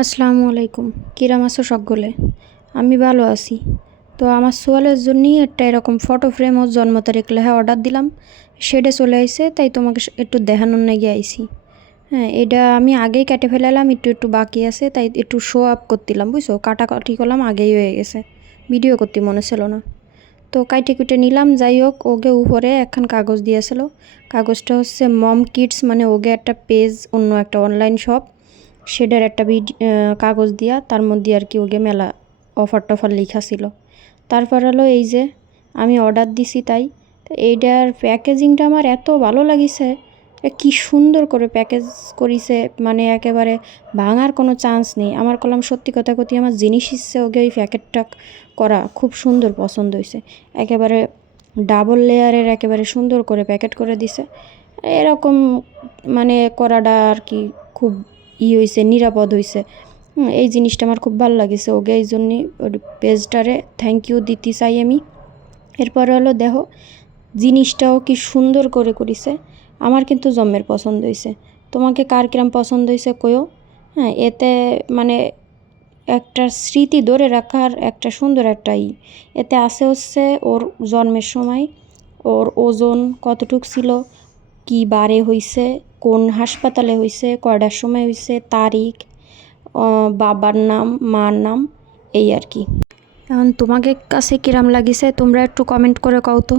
আসসালামু আলাইকুম। কিরাম আছো সকলে? আমি ভালো আছি। তো আমার সোয়ালের জন্যই একটা এরকম ফটো ফ্রেম ও জন্ম তারিখ লেখা অর্ডার দিলাম। সেটা চলে আইছে, তাই তোমাকে একটু দেখানোর নাকি আইছি। হ্যাঁ, এটা আমি আগেই কেটে ফেলালাম, একটু একটু বাকি আছে, তাই একটু শো আপ করতিলাম, বুঝছো? কাটাকাটি করলাম, আগেই হয়ে গেছে, ভিডিও করতে মনে ছিল না। তো কাইটে কুটে নিলাম। যাই হোক, ওকে উপরে একখান কাগজ দিয়েছিল। কাগজটা হচ্ছে মম কিডস, মানে ওকে একটা পেজ, অন্য একটা অনলাইন শপ, সেটার একটা কাগজ দিয়া তার মধ্যে আর কি ওকে মেলা অফার টফার লেখা ছিল। তারপর হলো এই যে আমি অর্ডার দিছি, তাই তো এইটার প্যাকেজিংটা আমার এত ভালো লাগিছে। কি সুন্দর করে প্যাকেজ করিছে, মানে একেবারে ভাঙার কোনো চান্স নেই। আমার কলম সত্যি কথা কতি, আমার জিনিস ইচ্ছে ওকে ওই প্যাকেটটা করা খুব সুন্দর পছন্দ হয়েছে। একেবারে ডাবল লেয়ারের একেবারে সুন্দর করে প্যাকেট করে দিছে। এরকম মানে করাটা আর কি খুব হয়েছে, নিরাপদ হয়েছে। এই জিনিসটা আমার খুব ভালো লাগিছে ওকে, এই জন্যই ওর পেজটারে থ্যাংক ইউ দিতে চাই আমি। এরপরে হলো দেখো জিনিসটাও কি সুন্দর করে করিছে। আমার কিন্তু জম্মের পছন্দ হয়েছে। তোমাকে কার কিরম পছন্দ হয়েছে কইও। হ্যাঁ, এতে মানে একটা স্মৃতি ধরে রাখার একটা সুন্দর একটা এতে আছে হচ্ছে ওর জন্মের সময় ওর ওজন কতটুক ছিল, কি বারে হইছে, কোন হাসপাতালে হইছে, কয়টার সময় হইছে, তারিখ, বাবার নাম, মার নাম, এই আর কি। এখন তোমাকে কাছে কিরাম লাগিছে তোমরা একটু কমেন্ট করে কও তো।